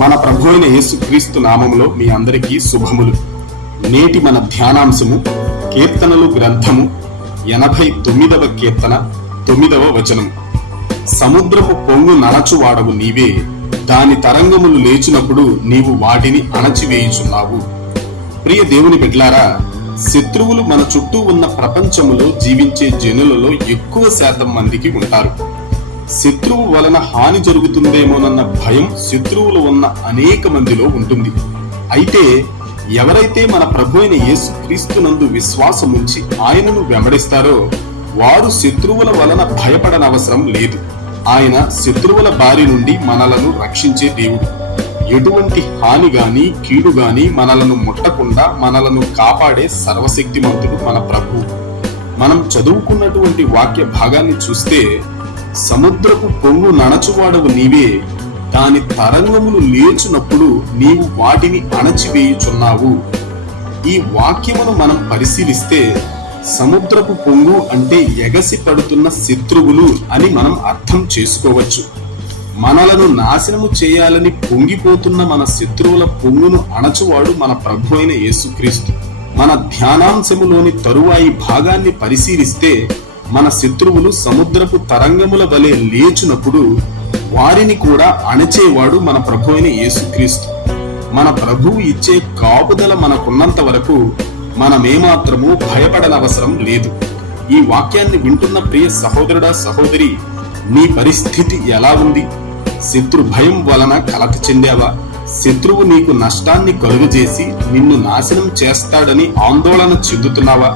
మన ప్రభు అయిన యేసుక్రీస్తు నామములో మీ అందరికీ శుభములు. నేటి మన ధ్యానాంశము కీర్తనలు గ్రంథము 89వ కీర్తన 9వ వచనము. సముద్రపు పొంగు నడచువాడవు నీవే, దాని తరంగములు లేచినప్పుడు నీవు వాటిని అణచివేయుచున్నావు. ప్రియ దేవుని బిడ్డలారా, శత్రువులు మన చుట్టూ ఉన్న ప్రపంచములో జీవించే జనులలో ఎక్కువ శాతం మందికి ఉంటారు. శత్రువు వలన హాని జరుగుతుందేమోనన్న భయం శత్రువులు ఉన్న అనేక మందిలో ఉంటుంది. అయితే ఎవరైతే మన ప్రభు అయిన యేసుక్రీస్తునందు విశ్వాసముంచి ఆయనను వెంబడిస్తారో వారు శత్రువుల వలన భయపడనవసరం లేదు. ఆయన శత్రువుల బారి నుండి మనలను రక్షించే దేవుడు. ఎటువంటి హాని గాని కీడు గాని మనలను ముట్టకుండా మనలను కాపాడే సర్వశక్తిమంతుడు మన ప్రభు. మనం చదువుకున్నటువంటి వాక్య భాగాన్ని చూస్తే, సముద్రపు పొంగు నడచువాడవు నీవే, దాని తరంగములు లేచినప్పుడు నీవు వాటిని అణచివేయుచున్నావు. ఈ వాక్యమును మనం పరిశీలిస్తే సముద్రపు పొంగు అంటే ఎగసి పడుతున్న శత్రువులు అని మనం అర్థం చేసుకోవచ్చు. మనలను నాశనము చేయాలని పొంగిపోతున్న మన శత్రువుల పొంగును అణచువాడు మన ప్రభు అయిన యేసుక్రీస్తు. మన ధ్యానాంశములోని తరువాయి భాగాన్ని పరిశీలిస్తే, మన శత్రువులు సముద్రపు తరంగముల వలె లేచినప్పుడు వారిని కూడా అణచేవాడు మన ప్రభు అయిన యేసుక్రీస్తు. మన ప్రభువు ఇచ్చే కాపుదల మనకున్నంత వరకు మనమేమాత్రము భయపడనవసరం లేదు. ఈ వాక్యాన్ని వింటున్న ప్రియ సహోదరుడా, సహోదరి, నీ పరిస్థితి ఎలా ఉంది? శత్రు భయం వలన కలత చెందావా? శత్రువు నీకు నష్టాన్ని కలుగజేసి నిన్ను నాశనం చేస్తాడని ఆందోళన చెందుతున్నావా?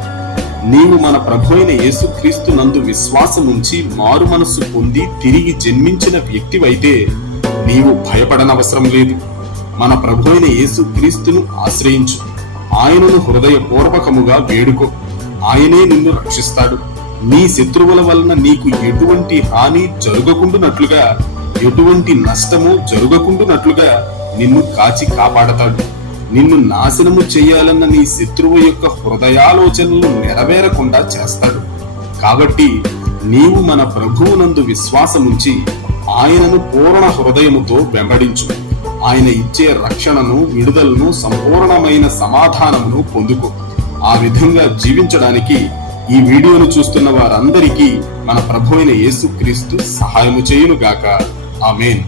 నీవు మన ప్రభు అయిన యేసుక్రీస్తు నందు విశ్వాసముంచి మారు మనస్సు పొంది తిరిగి జన్మించిన వ్యక్తివైతే నీవు భయపడనవసరం లేదు. మన ప్రభు అయిన యేసుక్రీస్తును ఆశ్రయించు. ఆయనను హృదయపూర్వకముగా వేడుకో. ఆయనే నిన్ను రక్షిస్తాడు. నీ శత్రువుల వలన నీకు ఎటువంటి హాని జరగకుండానట్లుగా, ఎటువంటి నష్టము జరగకుండానట్లుగా నిన్ను కాచి కాపాడతాడు. నిన్ను నాశనము చేయాలన్న నీ శత్రువు యొక్క హృదయాలోచనలు నెరవేరకుండా చేస్తాడు. కాబట్టి నీవు మన ప్రభువునందు విశ్వాసముంచి ఆయనను పూర్ణ హృదయముతో వెంబడించు. ఆయన ఇచ్చే రక్షణను, విడుదలను, సంపూర్ణమైన సమాధానమును పొందుకో. ఆ విధంగా జీవించడానికి ఈ వీడియోను చూస్తున్న వారందరికీ మన ప్రభు అయిన యేసుక్రీస్తు సహాయము చేయునుగాక. ఆమేన్.